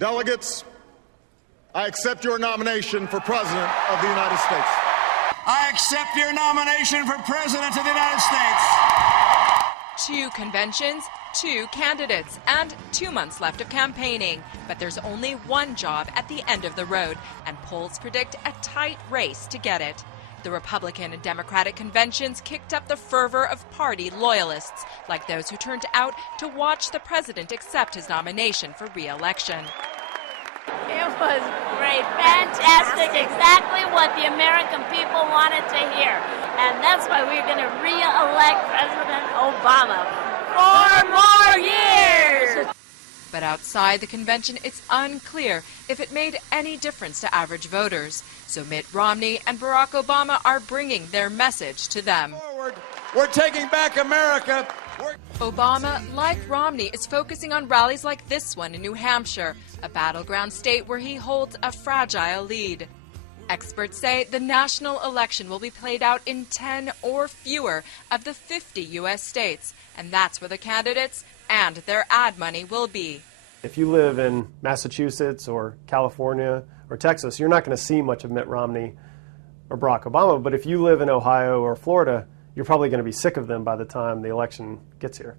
Delegates, I accept your nomination for President of the United States. I accept your nomination for President of the United States. 2 conventions, 2 candidates, and 2 months left of campaigning. But there's only one job at the end of the road, and polls predict a tight race to get it. The Republican and Democratic conventions kicked up the fervor of party loyalists, like those who turned out to watch the president accept his nomination for re-election. It was great, fantastic, exactly what the American people wanted to hear. And that's why we're going to re-elect President Obama 4 more years. But outside the convention, it's unclear if it made any difference to average voters. So Mitt Romney and Barack Obama are bringing their message to them. Forward. We're taking back America. Obama, like Romney, is focusing on rallies like this one in New Hampshire, a battleground state where he holds a fragile lead. Experts say the national election will be played out in 10 or fewer of the 50 U.S. states, and that's where the candidates and their ad money will be. If you live in Massachusetts or California or Texas, you're not going to see much of Mitt Romney or Barack Obama, but if you live in Ohio or Florida, you're probably going to be sick of them by the time the election gets here.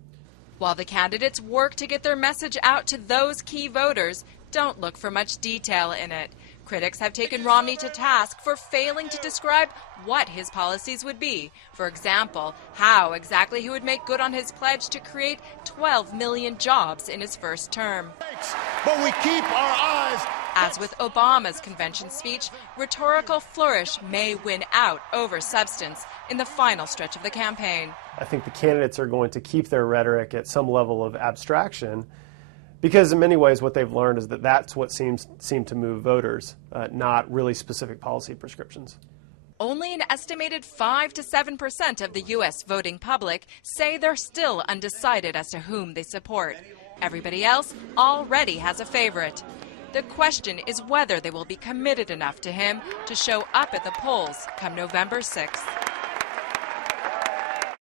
While the candidates work to get their message out to those key voters, don't look for much detail in it. Critics have taken Romney to task for failing to describe what his policies would be. For example, how exactly he would make good on his pledge to create 12 million jobs in his first term. But we keep our eyes. As with Obama's convention speech, rhetorical flourish may win out over substance in the final stretch of the campaign. I think the candidates are going to keep their rhetoric at some level of abstraction, because in many ways what they've learned is that that's what seems to move voters, not really specific policy prescriptions. Only an estimated 5 to 7% of the U.S. voting public say they're still undecided as to whom they support. Everybody else already has a favorite. The question is whether they will be committed enough to him to show up at the polls come November 6th.